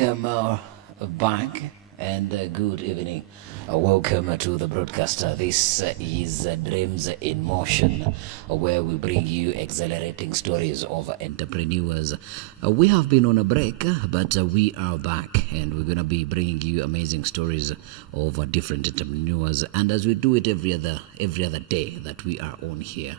Welcome back and good evening. Welcome to the broadcaster. This is Dreams in Motion, where we bring you exhilarating stories of entrepreneurs. We have been on a break, but we are back, and we're going to be bringing you amazing stories of different entrepreneurs. And as we do it every other day that we are on here,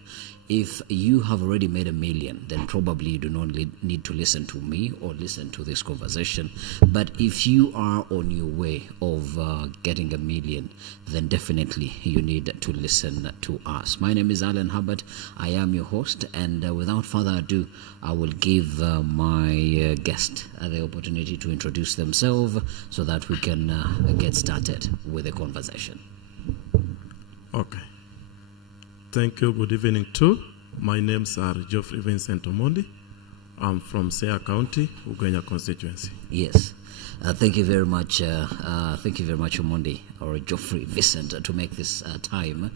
if you have already made $1 million, then probably you do not need to listen to me or listen to this conversation. But if you are on your way of getting $1 million, then definitely you need to listen to us. My name is Alan Hubbard. I am your host, and without further ado, I will give my guest the opportunity to introduce themselves so that we can get started with the conversation. Okay. Thank you. Good evening too. My names are Geofrey Vincent Omondi. I'm from Seya County, Ugenya constituency. Yes. Thank you very much. Thank you very much, Omondi or Geofrey Vincent, to make this time.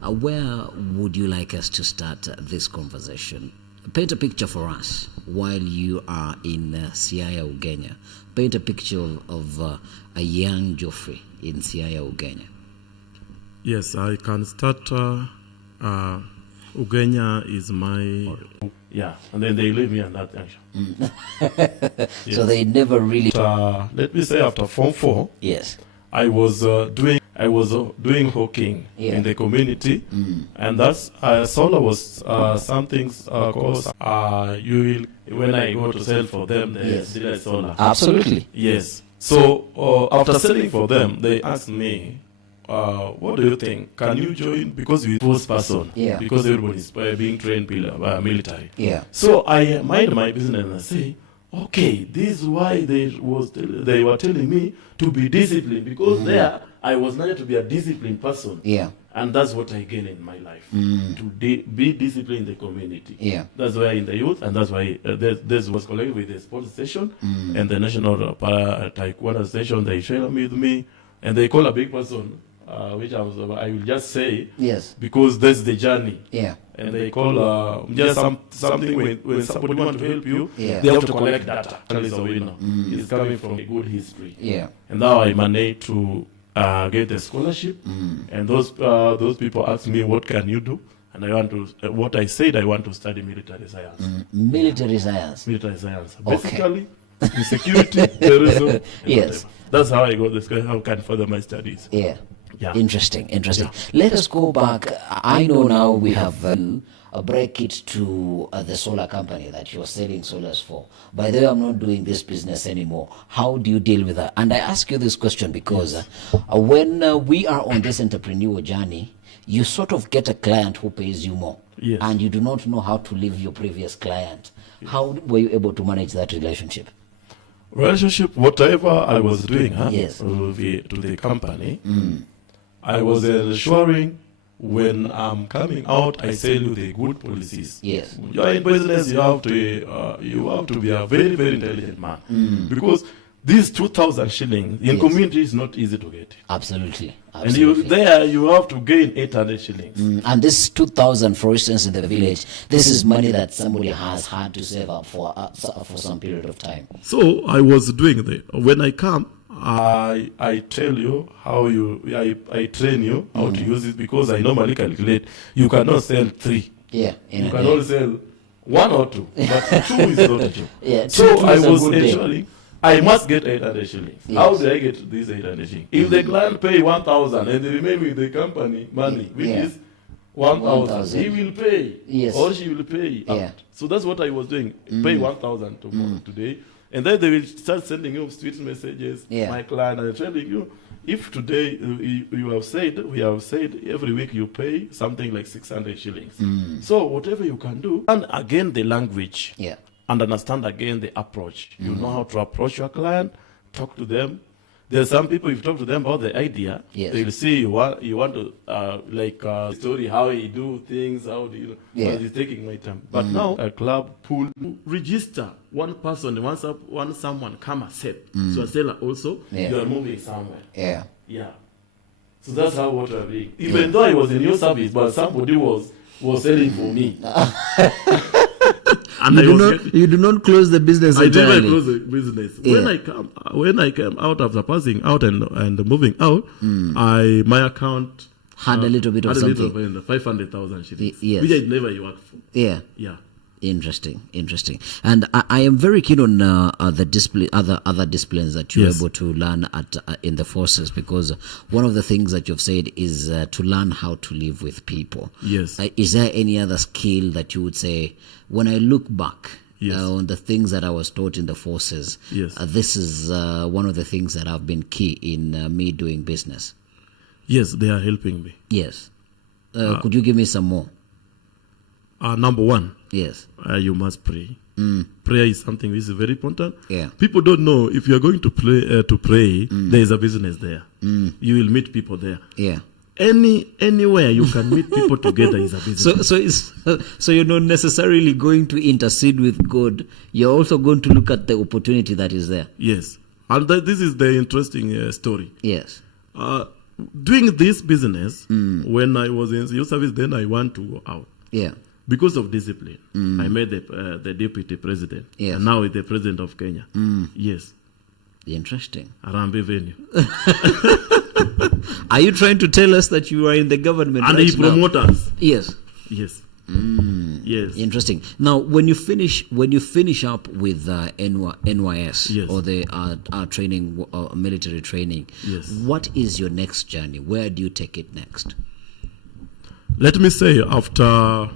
Where would you like us to start this conversation? Paint a picture for us while you are in Siaya, Ugenya. Paint a picture of a young Geofrey in Siaya, Ugenya. Yes, I can start. Ugenya is my... Yeah, and then they leave me on that junction. Yes. So they never really... let me say after Form 4, yes, I was doing hawking in the community, and that's solar was something called you will, when I go to sell for them, they still solar. absolutely. Yes. So after selling for them, they asked me, what do you think? Can you join? Because you're the first person. Yeah. Because everybody is being trained military. Yeah. So I mind my business and I say, okay, this is why they were telling me to be disciplined, because there I was not to be a disciplined person. Yeah. And that's what I gain in my life, to be disciplined in the community. Yeah. That's why in the youth, and that's why this was collected with the sports station and the national Tykwondo station. They share with me, and they call a big person, which I will just say, Yes. because that's the journey. Yeah. And they call just something when somebody want to help you, Yeah. they have to collect data. That is a winner. It's coming from a good history. Yeah. And now I managed to get a scholarship, and those people asked me, what can you do? And I want to, what I said, I want to study military science. Military science. Military science. Okay. Basically, in security, terrorism. And Yes. whatever. That's how I got this, how I can further my studies. Yeah. Yeah. Interesting. Let us go back. I know now we have break it to the solar company that you're selling solars for. By the way, I'm not doing this business anymore. How do you deal with that? And I ask you this question because when we are on this entrepreneurial journey, you sort of get a client who pays you more. Yes. And you do not know how to leave your previous client. Yes. How were you able to manage that relationship? Relationship, whatever I was doing Yes. to the company, I was ensuring when I'm coming out, I sell you the good policies. Yes. When you're in business, you have to be a very, very intelligent man. Because these 2,000 shillings in community is not easy to get. Absolutely. And you have to gain 800 shillings. And this 2,000, for instance, in the village, this is money that somebody has had to save up for some period of time. So I was doing that. When I come, I tell you how I train you how to use it, because I normally calculate you cannot sell 3. Yeah. You can only sell 1 or 2, but 2 is not a job. Yeah, so two I is a was good day. ensuring I must get 800 shillings. Yes. How do I get these 800 shillings? If the client pay 1,000 and they remain with the company money, which is 1,000, he will pay. Yes. Or she will pay. Yeah. So that's what I was doing. Pay 1,000 tomorrow, today. And then they will start sending you sweet messages. Yeah. My client, I'm telling you, if today we have said every week you pay something like 600 shillings. So whatever you can do, and again the language. Yeah. And understand again the approach. You know how to approach your client, talk to them. There's some people, if you talk to them about the idea, Yes. they'll see you want to story how he do things, how do you Yeah. he's taking my time. But now a club pool register one person once someone come accept. So a seller also, you are moving somewhere. Yeah. Yeah. So that's how what we're doing. Even though I was in your service, but somebody was selling for me. And you do not close the business I entirely. never close the business. Yeah. When I came out after passing out and moving out, my account Had a little bit of something. 500,000 shillings, Yes. which I never worked for. Yeah. Yeah. Interesting. And I am very keen on the other disciplines that you're Yes. able to learn at in the forces, because one of the things that you've said is to learn how to live with people. Yes. Is there any other skill that you would say, when I look back Yes. on the things that I was taught in the forces, Yes. this is one of the things that have been key in me doing business? Yes, they are helping me. Yes. Could you give me some more? Number one, Yes. you must pray. Prayer is something which is very important. Yeah. People don't know, if you are going to pray, there is a business there. You will meet people there. Yeah. Anywhere you can meet people together is a business. So you're not necessarily going to intercede with God. You're also going to look at the opportunity that is there. Yes. And this is the interesting story. Yes. Doing this business, when I was in youth service, then I want to go out. Yeah. Because of discipline. I made the deputy president. Yes. And now is the president of Kenya. Yes. Interesting. Arambe Venue. Are you trying to tell us that you are in the government And right he promote us. Yes. Yes. Yes. Interesting. Now, when you finish up with NYS, Yes. or the training, military training, Yes. what is your next journey? Where do you take it next? Let me say, after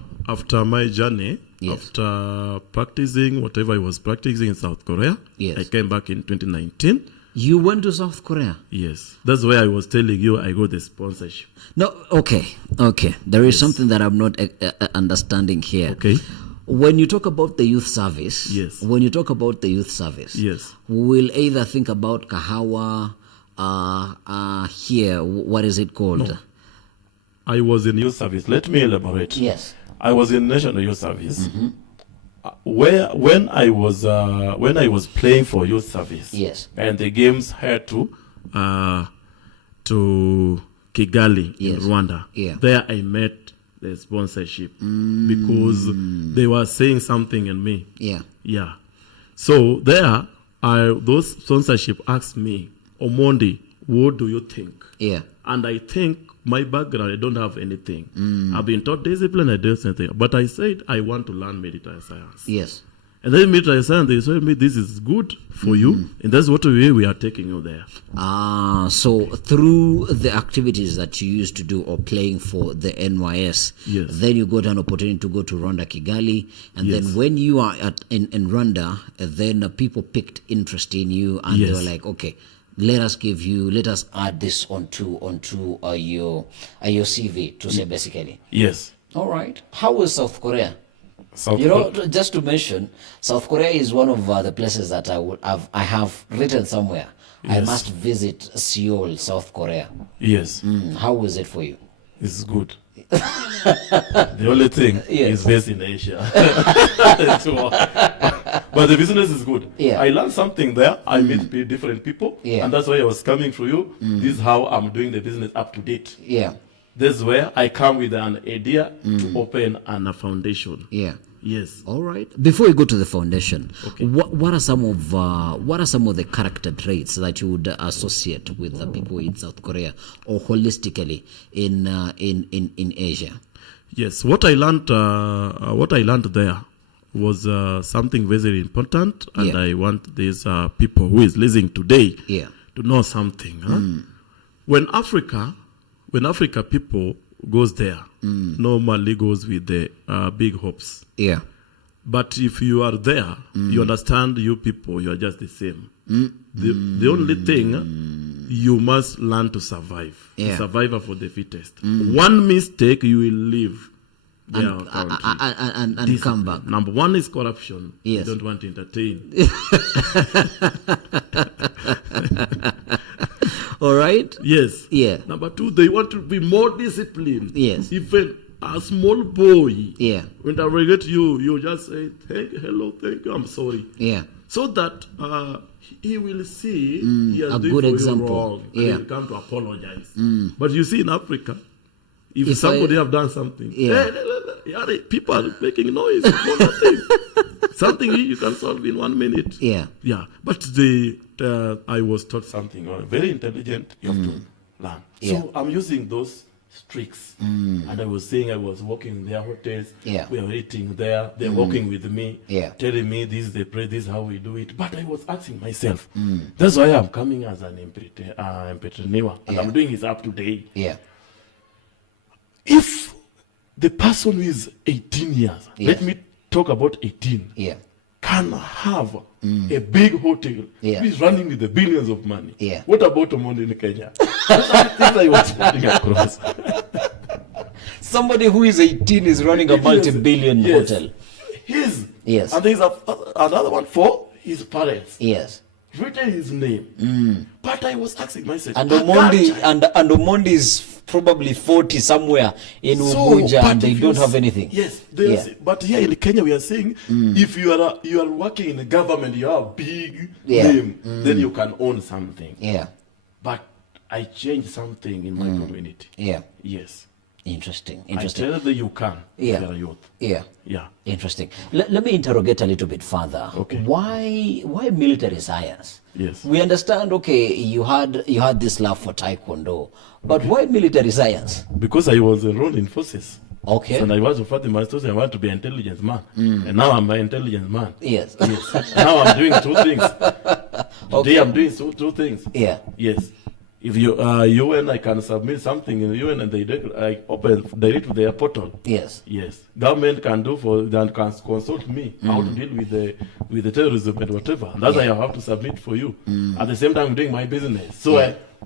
my journey, Yes. after practicing whatever I was practicing in South Korea, Yes. I came back in 2019. You went to South Korea? Yes. That's why I was telling you I got the sponsorship. No, okay. There is something that I'm not understanding here. Okay. When you talk about the youth service, Yes. Yes. we'll either think about Kahawa, here, what is it called? No. I was in youth service. Let me elaborate. Yes. I was in National Youth Service. When I was playing for youth service, Yes. and the games had to Kigali Yes. in Rwanda. Yeah. There I met the sponsorship because they were saying something in me. Yeah. Yeah. So there, those sponsorship asked me, Omondi, what do you think? Yeah. And I think my background, I don't have anything. I've been taught discipline, I do something. But I said I want to learn military science. Yes. And then military science, they told me this is good for you. And that's what we are taking you there. So through the activities that you used to do or playing for the NYS, Yes. then you got an opportunity to go to Rwanda, Kigali, and Yes. then when you are in Rwanda, then people picked interest in you, and they Yes. were like, okay, let us add this onto your CV to say basically. Yes. All right. How was South Korea? South You know, Korea. just to mention, South Korea is one of the places that I have written somewhere. I Yes. must visit Seoul, South Korea. Yes. How was it for you? It's good. The only thing Yes. is based in Asia. But the business is good. Yeah. I learned something there. I meet different people. Yeah. And that's why I was coming to you. This is how I'm doing the business up to date. Yeah. This is where I come with an idea to open a foundation. Yeah. Yes. All right. Before we go to the foundation, Okay. what are some of the character traits that you would associate with the people in South Korea or holistically in Asia? Yes. What I learned there was something very important, and Yeah. I want these people who is listening today Yeah. to know something. Huh? When Africa people goes there, normally goes with the big hopes. Yeah. But if you are there, you understand you people, you are just the same. The only thing, you must learn to survive. Yeah. The survivor for the fittest. One mistake, you will leave their country. And come back. Number one is corruption. Yes. You don't want to entertain. All right. Yes. Yeah. Number two, they want to be more disciplined. Yes. Even a small boy, Yeah. when I regret you, you just say, hello, thank you, I'm sorry. Yeah. So that he will see he has a done good for example. you wrong, and Yeah. he'll come to apologize. But you see in Africa, if somebody have done something, people are making noise for nothing. Something you can solve in 1 minute. Yeah. Yeah. But I was taught something very intelligent. You have to learn. Yeah. So I'm using those tricks. And I was saying I was working in their hotels. Yeah. We are eating there. They're working with me. Yeah. Telling me this, they pray, this is how we do it. But I was asking myself, that's why I'm coming as an entrepreneur. And I'm doing it up to date. Yeah. If the person who is 18 years, let me talk about 18, can have a big hotel, who's running with the billions of money. What about Omondi in Kenya? Those are the things I was putting across. Somebody who is 18 is running a multi-billion hotel. Yes. And there's another one for his parents. Yes. Written his name. But I was asking myself, and Omondi is probably 40 somewhere in Ubuja, and they don't have anything. Yes, but here in Kenya we are saying if you are working in the government, you have a big name, then you can own something. Yeah. But I changed something in my community. Yeah. Yes. Interesting. I tell that you can. If you're a youth. Yeah. Interesting. Let me interrogate a little bit further. Okay. Why military science? Yes. We understand. Okay, you had this love for Tykwondo, but why military science? Because I was enrolled in forces. Okay. So when I was fighting my students, I want to be an intelligence man, and now I'm an intelligence man. Yes. Now I'm doing two things. Today I'm doing two things. Yeah. Yes. If you UN, I can submit something in the UN and I open direct to their portal. Yes. Yes. Government can can consult me how to deal with the terrorism and whatever. And that's why I have to submit for you. At the same time, I'm doing my business. So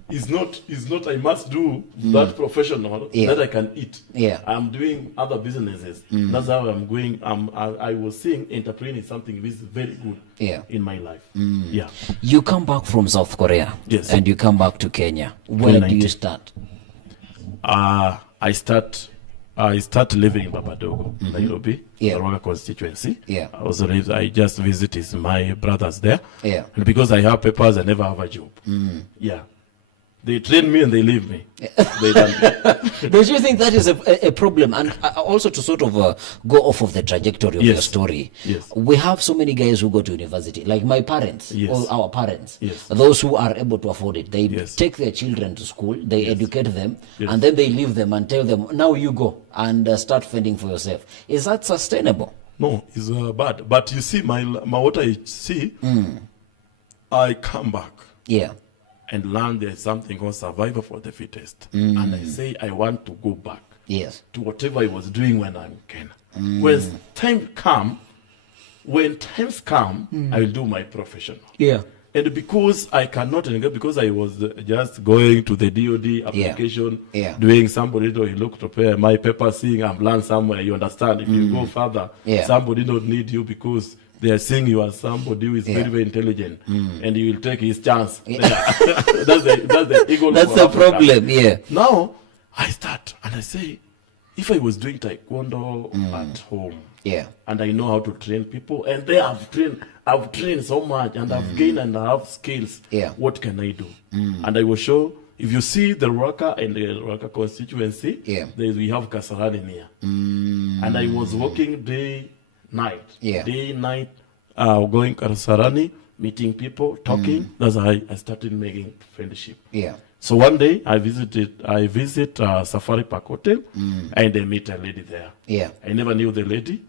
it's not I must do that professional that I can eat. Yeah. I'm doing other businesses. That's how I'm going. I was seeing entrepreneur is something which is very good in my life. Yeah. You come back from South Korea. Yes. And you come back to Kenya. Where do you start? I start living in Babadogo, Nairobi, Ruaka constituency. Yeah. I just visited my brothers there. Yeah. And because I have papers, I never have a job. Yeah. They train me and they leave me. They don't. Don't you think that is a problem? And also to sort of go off of the trajectory of your story, we have so many guys who go to university, like my parents, or our parents, those who are able to afford it. They take their children to school, they educate them, and then they leave them and tell them, now you go and start fending for yourself. Is that sustainable? No, it's bad. But you see, my what I see, I come back. Yeah. And learn there's something called survival for the fittest. And I say I want to go back to whatever I was doing when I'm in Kenya. When times come, I will do my professional. Yeah. And because I cannot, because I was just going to the DOD application, doing somebody, he looked to my paper, seeing I'm learned somewhere, you understand. If you go further, somebody don't need you because they are saying you are somebody who is very, very intelligent, and you will take his chance. That's the ego. That's the problem. Yeah. Now I start and I say, if I was doing Taekwondo at home, and I know how to train people, and they have trained so much, and I've gained and I have skills. What can I do? And I will show. If you see the Ruaka and the Ruaka constituency, we have Kasarani here, and I was working day, night, going Karasarani, meeting people, talking. That's how I started making friendship. Yeah. So one day I visit Safari Park Hotel, and I meet a lady there. Yeah. I never knew the lady,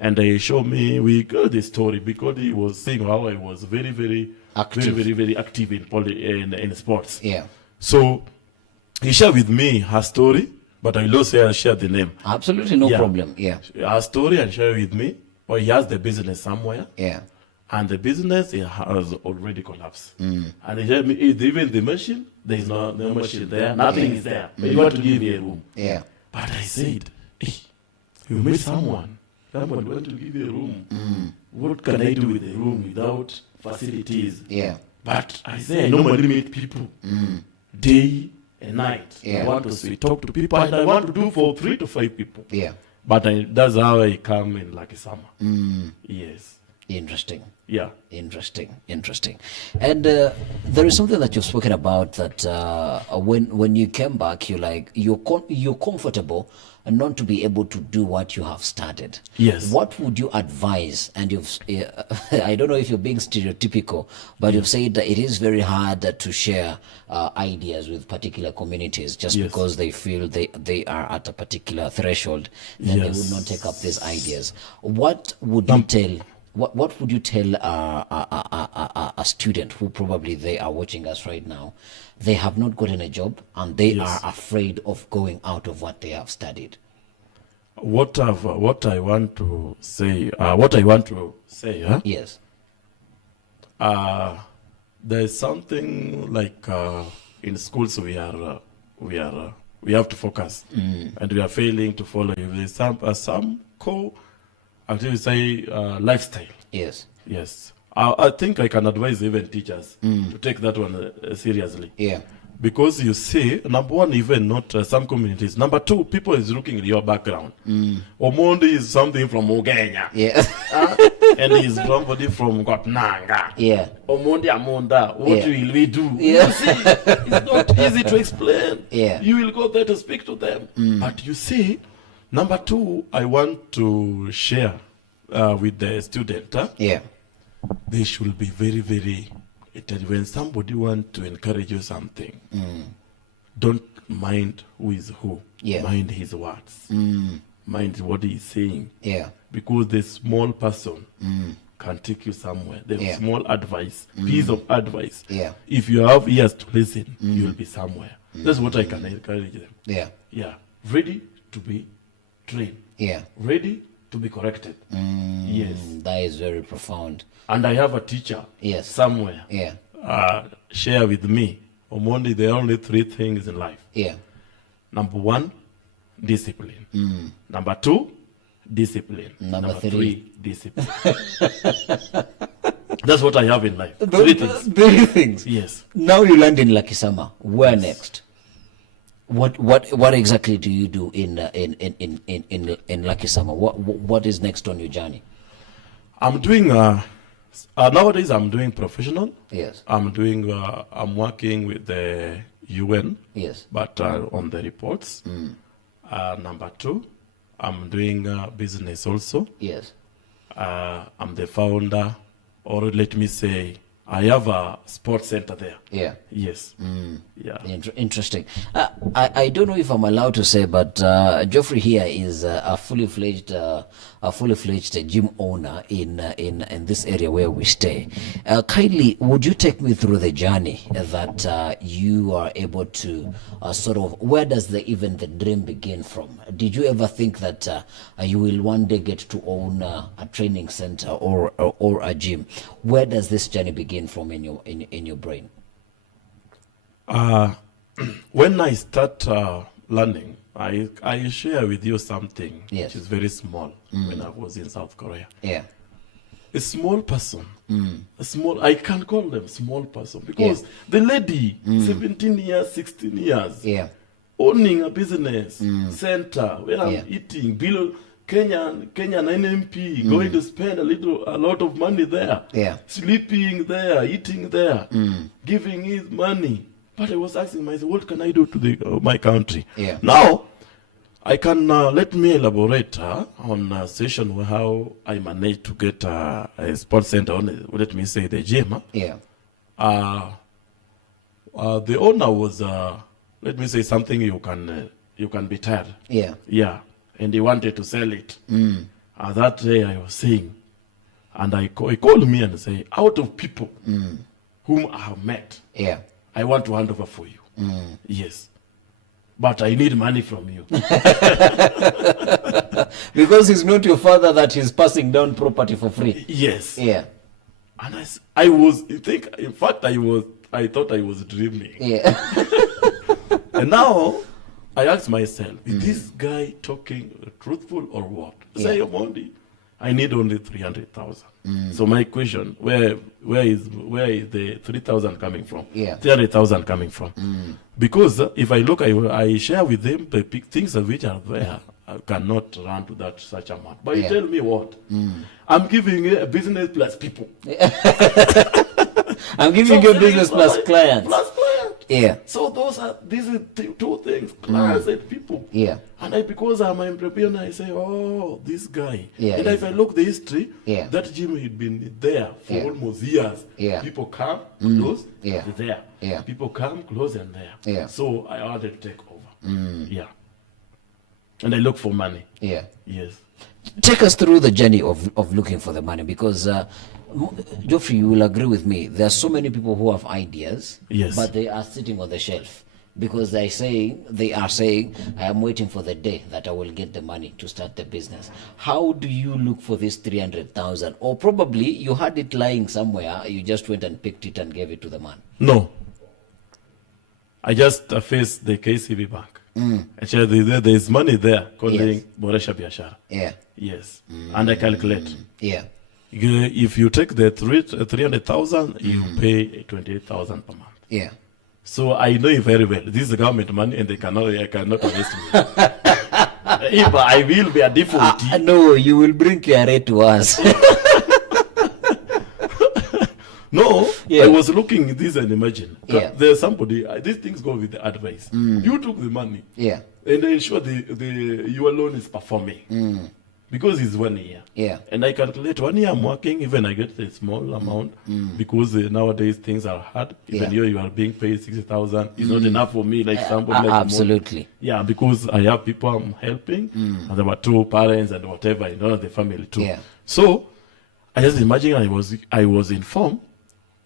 and they showed me, we got the story because he was saying how I was very, very active, very active in sports. Yeah. So he shared with me her story. But I will also share the name. Absolutely no problem. Yeah. Our story and share with me. Or he has the business somewhere. Yeah. And the business has already collapsed. And he said me, even the machine, there is no machine there. Nothing is there. But you want to give me a room. Yeah. But I said, hey, you meet someone. Someone want to give you a room. What can I do with a room without facilities? Yeah. But I say I normally meet people day and night. I want to talk to people, and I want to do for 3 to 5 people. Yeah. But that's how I come in like a summer. Yes. Interesting. Yeah. Interesting. And there is something that you've spoken about that when you came back, you're comfortable and not to be able to do what you have started. Yes. What would you advise? And I don't know if you're being stereotypical, but you've said that it is very hard to share ideas with particular communities just because they feel they are at a particular threshold, then they will not take up these ideas. What would you tell? What would you tell a student who probably they are watching us right now? They have not gotten a job and they are afraid of going out of what they have studied. What I want to say, Yes. There's something like in schools we have to focus, and we are failing to follow. There's some actually say lifestyle. Yes. Yes. I think I can advise even teachers to take that one seriously. Yeah. Because you see, number one, even not some communities. Number two, people is looking at your background. Omondi is something from Ugenya. Yeah. And he's somebody from Gotnanga. Yeah. Omondi Amonda, what will we do? Yeah. You see, it's not easy to explain. Yeah. You will go there to speak to them. But you see, number two, I want to share with the student. Yeah. They should be very, very, when somebody wants to encourage you something, don't mind who is who. Yeah. Mind his words. Mind what he is saying. Yeah. Because the small person can take you somewhere. The Yeah. small advice, piece of advice. Yeah. If you have ears to listen, you'll be somewhere. That's what I can encourage them. Yeah. Yeah. Ready to be trained. Yeah. Ready to be corrected. Yes. That is very profound. And I have a teacher somewhere. Yeah. Share with me. Omondi, there are only three things in life. Yeah. Number one, discipline. Number two, discipline. Number three, discipline. That's what I have in life. Three things. Three things. Yes. Now you land in Lakisama. Where next? What exactly do you do in Lakisama? What is next on your journey? I'm doing nowadays I'm doing professional. Yes. I'm working with the UN. Yes. But on the reports. Number two, I'm doing business also. Yes. I'm the founder, or let me say, I have a sports center there. Yeah. Yes. Yeah. Interesting. I don't know if I'm allowed to say, but Geofrey here is a fully fledged gym owner in this area where we stay. Kindly, would you take me through the journey that you are able to sort of, where does the dream begin from? Did you ever think that you will one day get to own a training center or a gym? Where does this journey begin from in your brain? When I start learning, I share with you something which is very small. When I was in South Korea, Yeah. a small person, I can call them small person because the lady, 17 years, 16 years, Yeah. owning a business center where I'm eating below Kenyan NMP, going to spend a lot of money there, Yeah. sleeping there, eating there, giving his money. But I was asking myself, what can I do to my country? Yeah. Now, I can let me elaborate on a session how I managed to get a sports center. Let me say the gym. Yeah. The owner was, let me say something you can be tired. Yeah. Yeah. And he wanted to sell it. That day I was saying, and he called me and say, out of people whom I have met, Yeah. I want to hand over for you. Yes. But I need money from you. Because he's not your father that he's passing down property for free. Yes. Yeah. And I thought I was dreaming. Yeah. And now I ask myself, is this guy talking truthful or what? Say, Omondi, I need only 300,000. So my question, where is the 3,000 coming from? Yeah. 300,000 coming from? Because if I look, I share with them the big things which are there. I cannot run to that such amount. But you tell me what? I'm giving you a business plus people. I'm giving you a business plus clients. Plus client. Yeah. So these are two things, clients and people. Yeah. And because I'm an entrepreneur, I say, oh, this guy. Yeah, and if I look the history, yeah, that gym had been there for almost years. Yeah. People come, close, yeah, there. Yeah. People come, close, and there. Yeah. So I wanted to take over. Yeah. And I look for money. Yeah. Yes. Take us through the journey of looking for the money, because Geoffrey, you will agree with me. There are so many people who have ideas, yes, but they are sitting on the shelf because they are saying, I am waiting for the day that I will get the money to start the business. How do you look for this 300,000? Or probably you had it lying somewhere, you just went and picked it and gave it to the man. No. I just faced the KCB bank. Actually, there is money there calling Boresha Biashara. Yeah. Yes. And I calculate. Yeah. If you take the 300,000, you pay 28,000 per month. Yeah. So I know it very well. This is government money, and I cannot arrest me. If I will be a defaultee. No, you will bring KRA to us. No, yeah. I was looking at this and imagine. Yeah. There's somebody, these things go with the advice. You took the money. Yeah. And ensure your loan is performing. Because it's 1 year. Yeah. And I calculate 1 year I'm working, even I get a small amount, because nowadays things are hard. Even you are being paid 60,000. It's not enough for me, like somebody like absolutely. Yeah, because I have people I'm helping, and there were 2 parents and whatever, the family too. Yeah. So I just imagine I was informed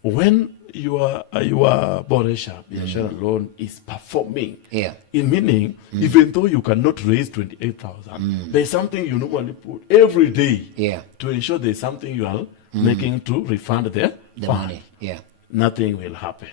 when your Boresha Biashara loan is performing. Yeah. In meaning, even though you cannot raise 28,000, there's something you normally put every day to ensure there's something you are making to refund the money. Yeah. Nothing will happen.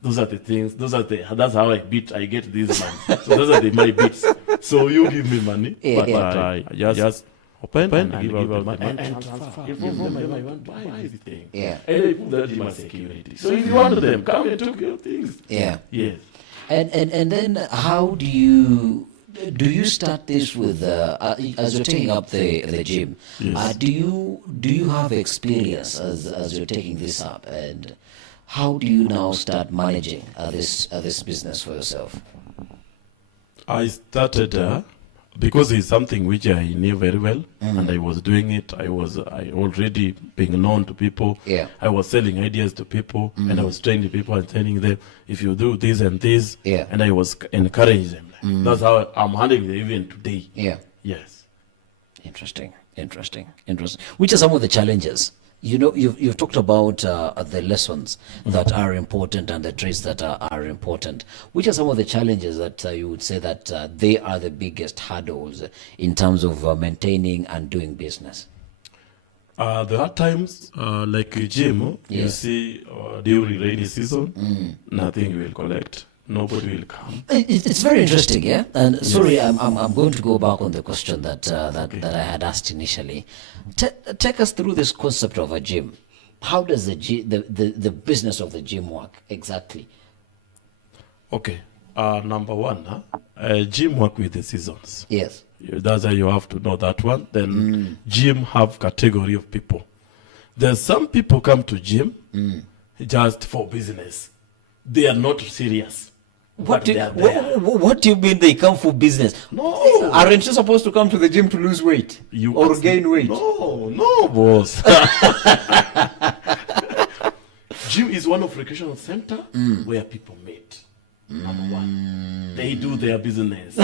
Those are the things. That's how I get this money. So those are my bits. So you give me money, but I just open and give out the money and transfer. If I want to buy everything, and I put that in my security. So if you want them, come and take your things. Yeah. Yes. And then how do you start this with as you're taking up the gym? Yes. Do you have experience as you're taking this up, and how do you now start managing this business for yourself? I started because it's something which I knew very well, and I was doing it. I already being known to people. Yeah. I was selling ideas to people, and I was training people and telling them, if you do this and this, and I was encouraging them. That's how I'm handling it even today. Yeah. Yes. Interesting. Which are some of the challenges? You've talked about the lessons that are important and the traits that are important. Which are some of the challenges that you would say that they are the biggest hurdles in terms of maintaining and doing business? There are times, like a gym, you see during rainy season, nothing will collect. Nobody will come. It's very interesting, yeah. And sorry, I'm going to go back on the question that I had asked initially. Take us through this concept of a gym. How does the business of the gym work exactly? Okay. Number one, gym work with the seasons. Yes. That's why you have to know that one. Then gym have category of people. There's some people come to gym just for business. They are not serious. What do you mean they come for business? No. Aren't you supposed to come to the gym to lose weight or gain weight? No, boss. Gym is one of recreational center where people meet. Number one, they do their business.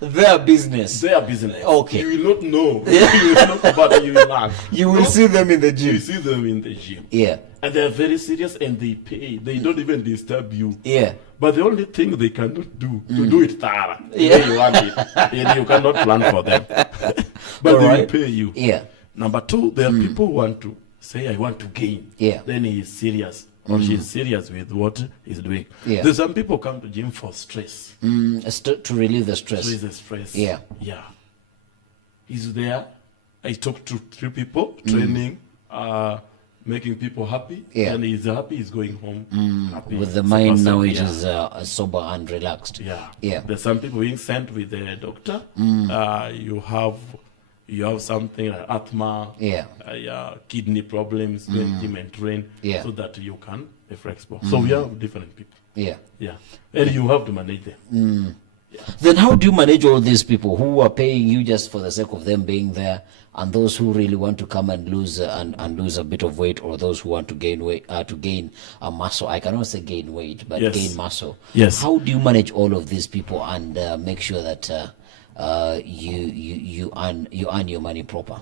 Their business. Okay. You will not know. You will not, but you will not. You will see them in the gym. You see them in the gym. Yeah. And they are very serious and they pay. They don't even disturb you. Yeah. But the only thing they cannot do, to do it thorough, the way you want it, and you cannot plan for them. But they will pay you. Yeah. Number two, there are people who want to say, I want to gain. Yeah. Then he is serious. Or she's serious with what he's doing. Yeah. There's some people come to gym for stress. To relieve the stress. To relieve the stress. Yeah. Yeah. He's there. I talked to 3 people training. making people happy. Yeah. And he's happy, he's going home happy. With the So mind person, now, it is sober and relaxed. Yeah. Yeah. There's some people being sent with the doctor. You have something like asthma, kidney problems, gym and train, so that you can be flexible. So we have different people. Yeah. Yeah. And you have to manage them. Then how do you manage all these people who are paying you just for the sake of them being there, and those who really want to come and lose and lose a bit of weight, or those who want to gain weight, to gain a muscle? I cannot say gain weight, but gain muscle. Yes. How do you manage all of these people and make sure that you earn your money proper?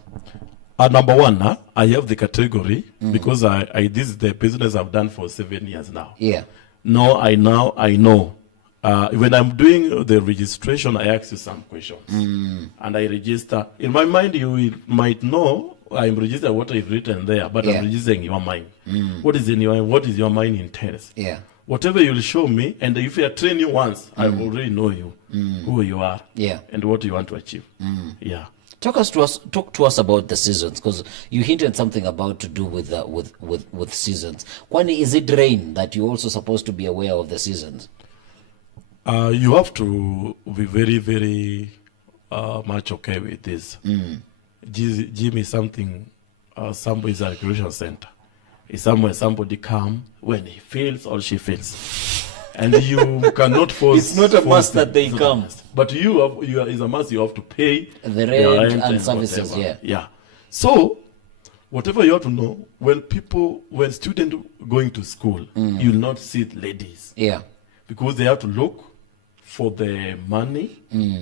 Number one, I have the category because this is the business I've done for 7 years now. Yeah. I know. When I'm doing the registration, I ask you some questions, and I register. In my mind, might know I'm registering what I've written there, but I'm registering your mind. What is in your mind? What is your mind intends? Yeah. Whatever you'll show me, and if I train you once, I already know you, who you are, and what you want to achieve. Yeah. Talk to us about the seasons, because you hinted something about to do with seasons. When is it rain that you're also supposed to be aware of the seasons? You have to be very, very much okay with this. Gym is something, somebody is a recreation center. It's somewhere somebody come when he feels or she feels. And you cannot force. It's not a must that they come. But it's a must. You have to pay the rent and services. Whatever. Yeah. So, whatever you have to know, when students going to school, you'll not see ladies. Yeah. Because they have to look for the money.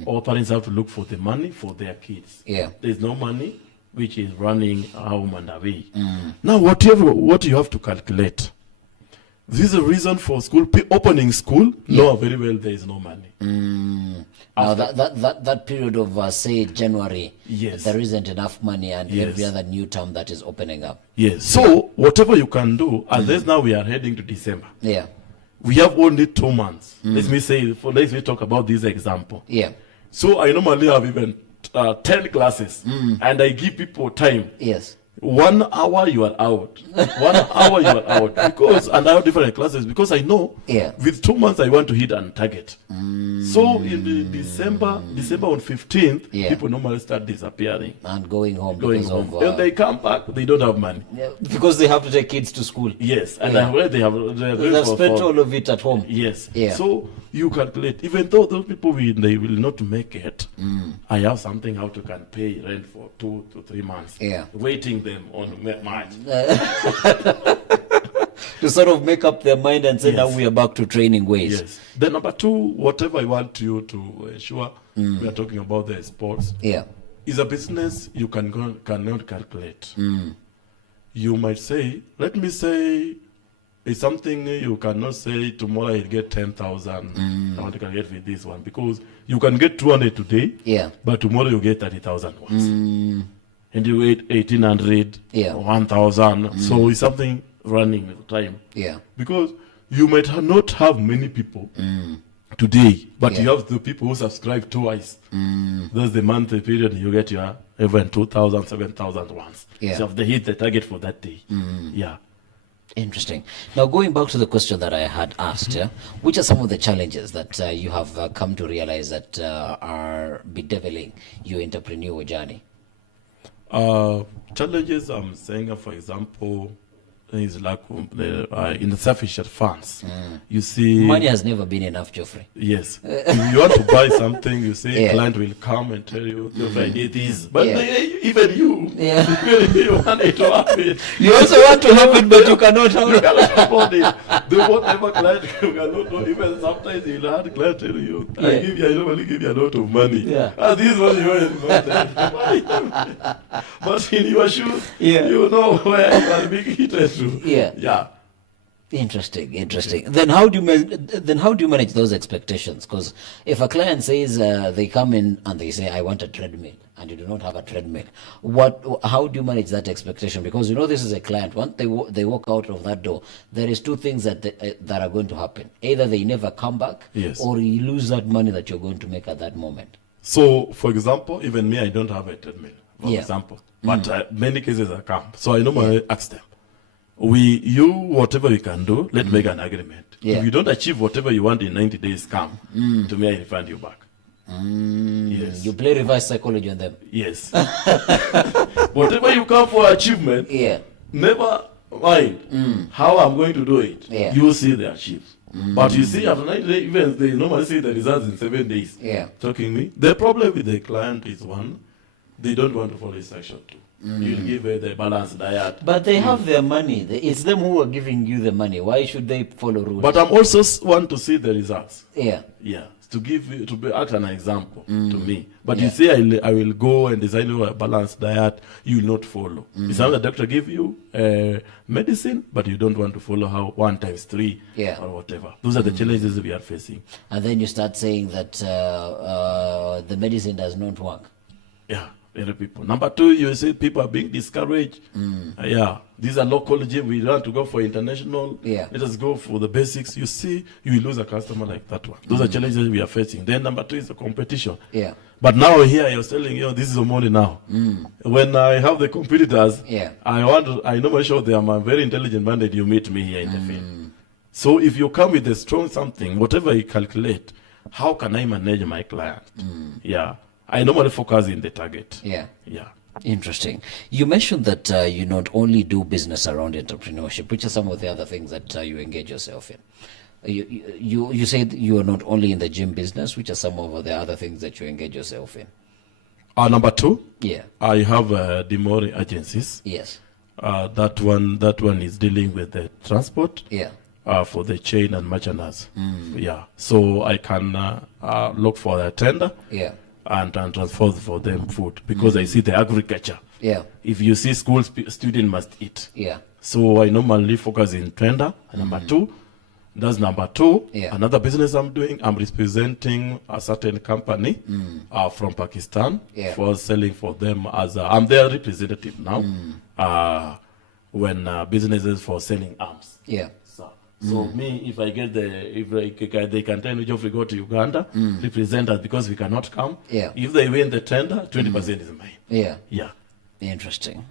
All parents have to look for the money for their kids. Yeah. There's no money which is running home and away. Now, what you have to calculate. This is a reason for school opening school. Know very well there is no money. Now that period of say January, yes, there isn't enough money, and every other new term that is opening up. Yes. So whatever you can do, and this now we are heading to December. Yeah. We have only 2 months. Let me talk about this example. Yeah. So I normally have even 10 classes, and I give people time. Yes. 1 hour you are out. 1 hour you are out. And I have different classes because I know with 2 months I want to hit and target. So in December on 15th, people normally start disappearing. And going home. And they come back, they don't have money. Because they have to take kids to school. Yes. And I heard they have spent all of it at home. Yes. Yeah. So you calculate, even though those people they will not make it, I have something how to can pay rent for 2 to 3 months. Yeah. Waiting them on March. To sort of make up their mind and say now we are back to training ways. Yes. Then number 2, whatever I want you to ensure, we are talking about the sports. Yeah. Is a business you cannot calculate. You might say, let me say, it's something you cannot say tomorrow you get 10,000. I want to get with this one because you can get 200 today, but tomorrow you get 30,000 once. And you get 1,800, 1,000. So it's something running with time. Yeah. Because you might not have many people today, but you have the people who subscribe twice. That's the monthly period you get your even 2,000, 7,000 once. Yeah. So if they hit the target for that day. Yeah. Interesting. Now, going back to the question that I had asked, which are some of the challenges that you have come to realize that are bedeviling your entrepreneurial journey? Challenges I'm saying, for example, is like insufficient funds. You see, money has never been enough, Geofrey. Yes. If you want to buy something, you say client will come and tell you, Geofrey, I need this. But even you, you want it to happen. You also want to have it, but you cannot have it. You cannot afford it. The whatever client you cannot know. Even sometimes you'll have client tell you, I normally give you a lot of money. Yeah. And this one you want. But in your shoes, you know where you are being hit to. Yeah. Interesting. Then how do you manage those expectations? Because if a client says they come in and they say, I want a treadmill, and you do not have a treadmill, how do you manage that expectation? Because you know this is a client. Once they walk out of that door, there is 2 things that are going to happen. Either they never come back, or you lose that money that you're going to make at that moment. So, for example, even me, I don't have a treadmill, for example. But many cases I come. So I normally ask them, whatever you can do, let's make an agreement. Yeah. If you don't achieve whatever you want in 90 days, come to me, I refund you back. Yes. You play reverse psychology on them. Yes. Whatever you come for achievement, Yeah. never mind how I'm going to do it. Yeah. You will see the achieve. But you see, after 90 days, even they normally see the results in 7 days. Yeah. Talking me. The problem with the client is one, they don't want to follow instruction too. You give her the balanced diet. But they have their money. It's them who are giving you the money. Why should they follow rules? But I'm also want to see the results. Yeah. Yeah, to give you, to be act an example to me. But Yeah. you say I will go and design you a balanced diet, you will not follow. It's not the doctor give you medicine, but you don't want to follow how 1 times 3 Yeah. or whatever. Those are the challenges we are facing. And then you start saying that the medicine does not work. Yeah, very people. Number 2, you see people are being discouraged. Yeah, these are local gym. We want to go for international. Yeah. Let us go for the basics. You see, you will lose a customer like that one. Those are challenges we are facing. Then number 2 is the competition. Yeah. But now here I was telling you, this is Omondi now. When I have the competitors, Yeah. I normally show them I'm very intelligent minded. You meet me here in the field. So if you come with a strong something, whatever you calculate, how can I manage my client? Yeah. I normally focus in the target. Yeah. Yeah. Interesting. You mentioned that you not only do business around entrepreneurship, which are some of the other things that you engage yourself in. You said you are not only in the gym business, which are some of the other things that you engage yourself in. Number 2, Yeah. I have demurring agencies. Yes. That one is dealing with the transport. Yeah. For the chain and merchandise. Yeah. So I can look for a tender. Yeah. And transport for them food because I see the agriculture. Yeah. If you see school student must eat. Yeah. So I normally focus in tender. Number 2, that's number 2. Yeah. Another business I'm doing, I'm representing a certain company from Pakistan for selling for them as I'm their representative now. When businesses for selling arms. Yeah. So me, if I get they can tell me, Geofrey, go to Uganda, represent us because we cannot come. Yeah. If they win the tender, 20% is mine. Yeah. Yeah. Interesting.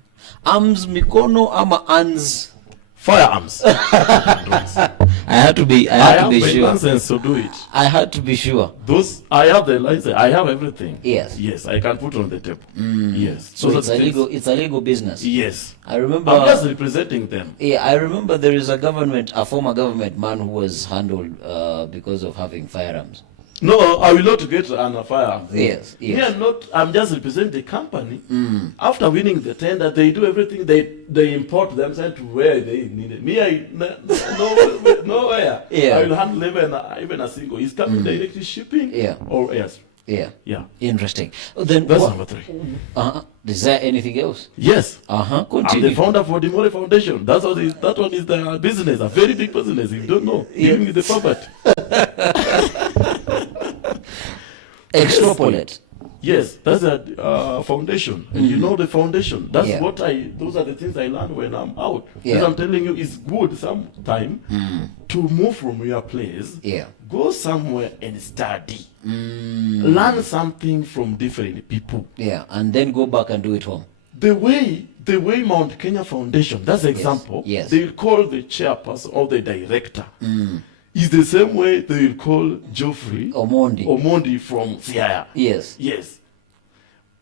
Arms mikono ama arms? Firearms. I had to be sure. License to do it. I had to be sure. Those I have the license. I have everything. Yes. Yes, I can put on the table. Yes. So it's a legal. It's a legal business. Yes. I remember. I'm just representing them. Yeah, I remember there is a former government man who was handled because of having firearms. No, I will not get an firearm. Yes, yes. I'm just representing the company. After winning the tender, they do everything. They import themselves to where they need it. Me, nowhere. Yeah. I will handle even a single. It's coming directly shipping. Yeah. Or yes. Yeah. Yeah. Interesting. Then That's number 3. Is there anything else? Yes. Continue. I'm the founder for the More Foundation. That one is the business, a very big business. If you don't know, giving me the property. Extrapolate. Yes, that's a foundation. And you know the foundation. That's Yeah. those are the things I learn when I'm out. Yeah. As I'm telling you, it's good sometime to move from your place, Yeah. go somewhere and study. Learn something from different people. Yeah, and then go back and do it home. The way Mount Kenya Foundation, that's the example, Yes. they will call the chairperson or the director. Is the same way they will call Geofrey Omondi. from CIA. Yes. Yes.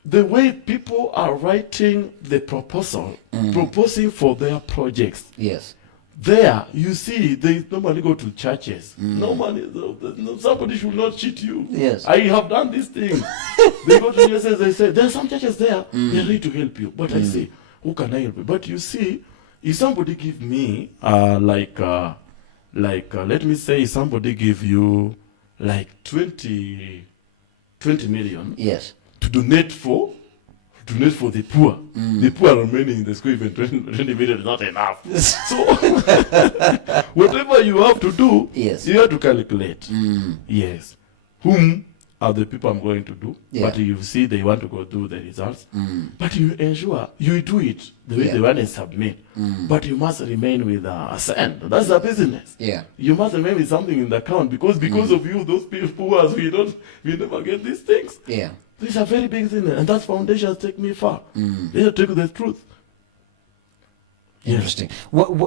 The way people are writing the proposal, proposing for their projects. Yes. There, you see, they normally go to churches. Normally, somebody should not cheat you. Yes. I have done this thing. They go to churches, they say, there are some churches there, they're ready to help you. But I say, who can I help you? But you see, if somebody give me, let me say somebody give you like 20 million Yes. to donate for the poor. The poor are remaining in the school, even 20 million is not enough. So whatever you have to do, Yes. you have to calculate. Yes. Whom are the people I'm going to do? Yeah. But you see they want to go do the results. But you ensure you do it the way they want to submit. But you must remain with a sand. That's a business. Yeah. You must remain with something in the account because of you, those people who we never get these things. Yeah. These are very big things, and that foundations take me far. They have to take the truth. Interesting.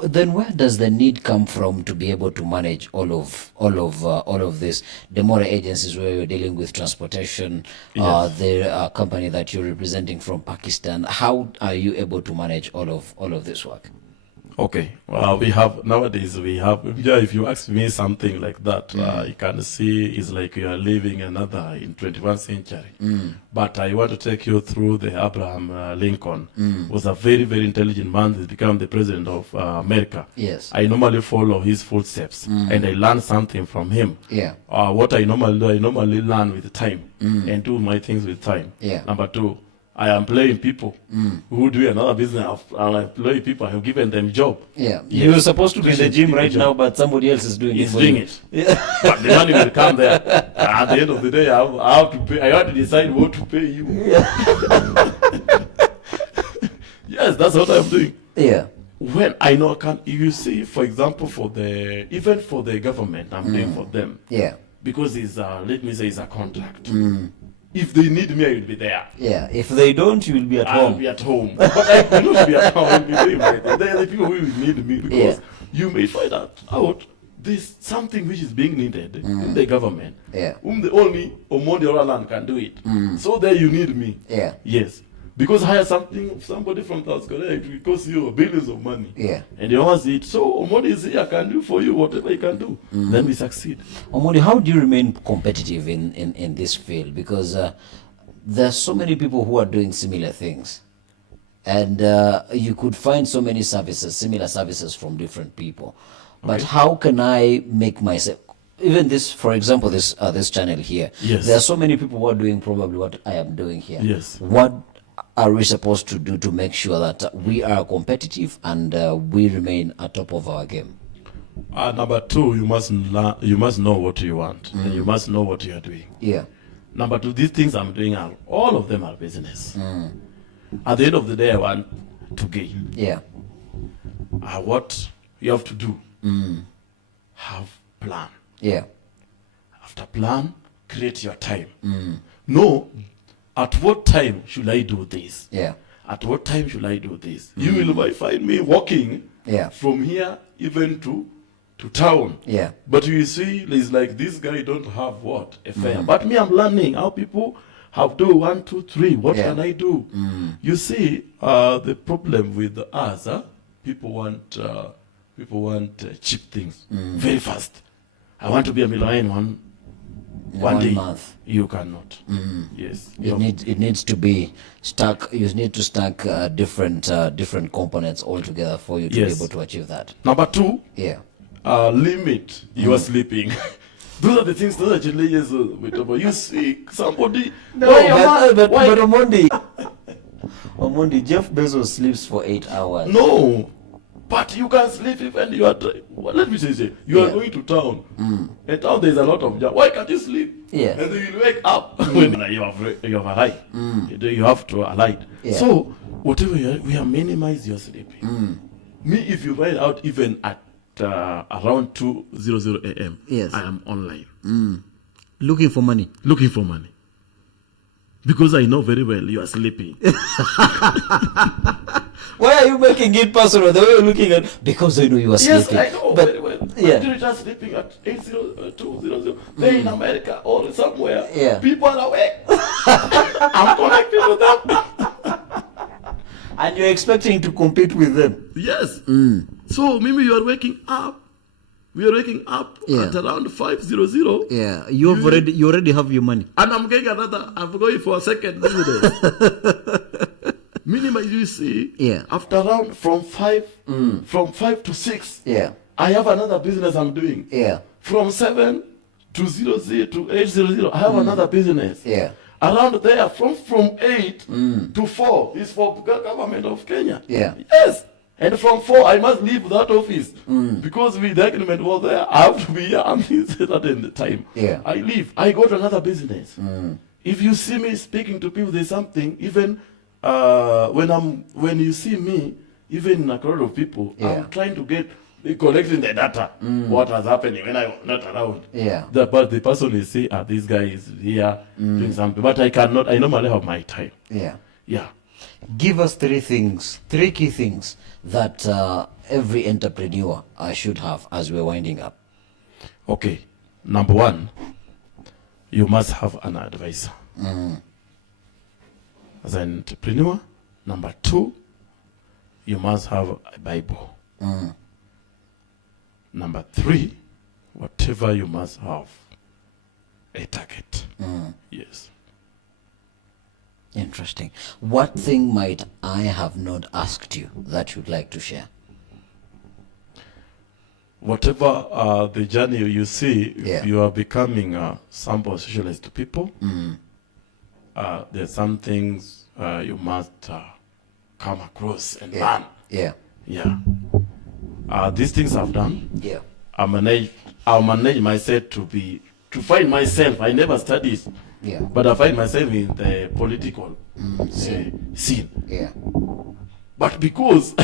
Then where does the need come from to be able to manage all of this? The motor agencies where you're dealing with transportation, the company that you're representing from Pakistan. How are you able to manage all of this work? Okay. Well, nowadays if you ask me something like that, you can see it's like you are living another in 21st century. But I want to take you through the Abraham Lincoln. Was a very, very intelligent man. He's become the president of America. Yes. I normally follow his footsteps and I learn something from him. Yeah. What I normally do, I normally learn with time and do my things with time. Yeah. Number two, I am employing people who do another business. I'm employing people. I have given them job. Yeah. Yes. You're supposed to be in the gym right now, but somebody else is doing it. He's doing it. Yeah. But the money will come there. At the end of the day, I have to pay. I have to decide what to pay you. Yeah. Yes, that's what I'm doing. Yeah. When I know you see, for example, even for the government, I'm doing for them. Yeah. Because let me say it's a contract. If they need me, I will be there. Yeah. If they don't, you will be at home. I'll be at home. But I will not be at home. I'll be doing my thing. They are the people who will need me because you may find out there's something which is being needed in the government. Yeah. Whom the only Omondi or land can do it. So there you need me. Yeah. Yes. Because hire somebody from South Korea, it will cost you billions of money. Yeah. And you must it. So Omondi is here, can do for you whatever he can do. Then we succeed. Omondi, how do you remain competitive in this field? Because there are so many people who are doing similar things. And you could find so many similar services from different people. But how can I make myself... Even this, for example, this channel here. Yes. There are so many people who are doing probably what I am doing here. Yes. What are we supposed to do to make sure that we are competitive and we remain at top of our game? Number two, you must know what you want. And you must know what you are doing. Yeah. Number two, these things I'm doing, all of them are business. At the end of the day, I want to gain. Yeah. What you have to do, have plan. Yeah. After plan, create your time. Know at what time should I do this? Yeah. At what time should I do this? You will find me walking from here even to town. Yeah. But you see, it's like this guy don't have what? A fare. But me, I'm learning how people have do 1, 2, 3. What can I do? You see, the problem with us, people want cheap things very fast. I want to be a millionaire one day. Month. You cannot. Yes. It needs to be stuck. You need to stack different components all together for you to be able to achieve that. Number two. Yeah. Limit your sleeping. Those are the things that are challenges with you see somebody. But Omondi, Omondi, Jeff Bezos sleeps for 8 hours. No. But you can sleep even you are. Well, let me say, you are going to town. In town there is a lot of job. Why can't you sleep? Yeah. And then you wake up when you have arrived. You have to alight. Yeah. So whatever we have minimized your sleeping. Me, if you find out even at around 2:00 a.m. Yes. I am online. Looking for money. Looking for money. Because I know very well you are sleeping. Why are you making it personal? The way you're looking at because I know you are sleeping. Yes, I know very well. Yeah. You're just sleeping at 8:02:00. They're in America or somewhere. Yeah. People are awake. I'm connected to them. And you're expecting to compete with them. Yes. So maybe you are waking up. We are waking up at around 5:00. Yeah. You already have your money. And I'm getting I'm going for a second business. Minimum, you see, after around from 5 to 6, I have another business I'm doing. Yeah. From 7 to 00 to 8:00, I have another business. Yeah. Around there, from 8 to 4 is for government of Kenya. Yeah. Yes. And from 4, I must leave that office. Because with the agreement was there, I have to be here until certain time. Yeah. I leave. I go to another business. If you see me speaking to people, there's something, even when you see me, even in a crowd of people, I'm trying to collecting the data, what was happening when I'm not around. Yeah. But the person will say, this guy is here doing something. But I normally have my time. Yeah. Yeah. Give us three key things that every entrepreneur should have as we're winding up. Okay. Number one, you must have an advisor. As an entrepreneur. Number two, you must have a Bible. Number three, whatever you must have, a target. Yes. Interesting. What thing might I have not asked you that you'd like to share? Whatever the journey you see, if you are becoming sample socialist to people, there's some things you must come across and learn. These things I've done. I'll manage myself to find myself. I never studied, but I find myself in the political scene. But because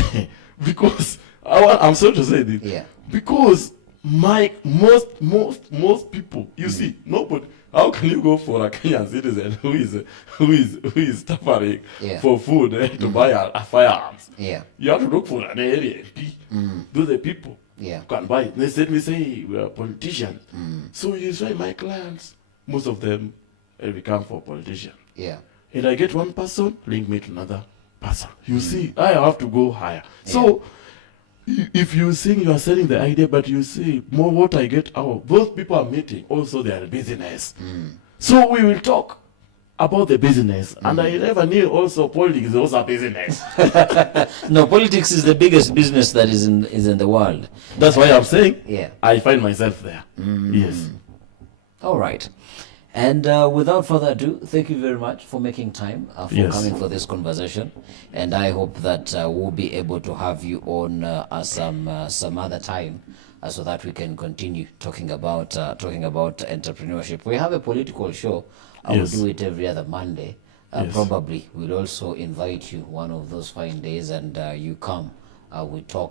I'm sorry to say this, because most people, you see, nobody. How can you go for a Kenyan citizen who is suffering for food to buy a firearms? You have to look for an area. Those are people who can buy it. They said me say we are politicians. So you say my clients, most of them become for politicians. And I get one person, link me to another person. You see, I have to go higher. So if you think you are selling the idea, but you see more what I get out, those people are meeting, also they are business. So we will talk about the business. And I never knew also politics is also business. No, politics is the biggest business that is in the world. That's why I'm saying I find myself there. Yes. All right. And without further ado, thank you very much for making time for coming for this conversation. And I hope that we'll be able to have you on some other time so that we can continue talking about entrepreneurship. We have a political show. I will do it every other Monday. Probably we'll also invite you one of those fine days, and you come. We talk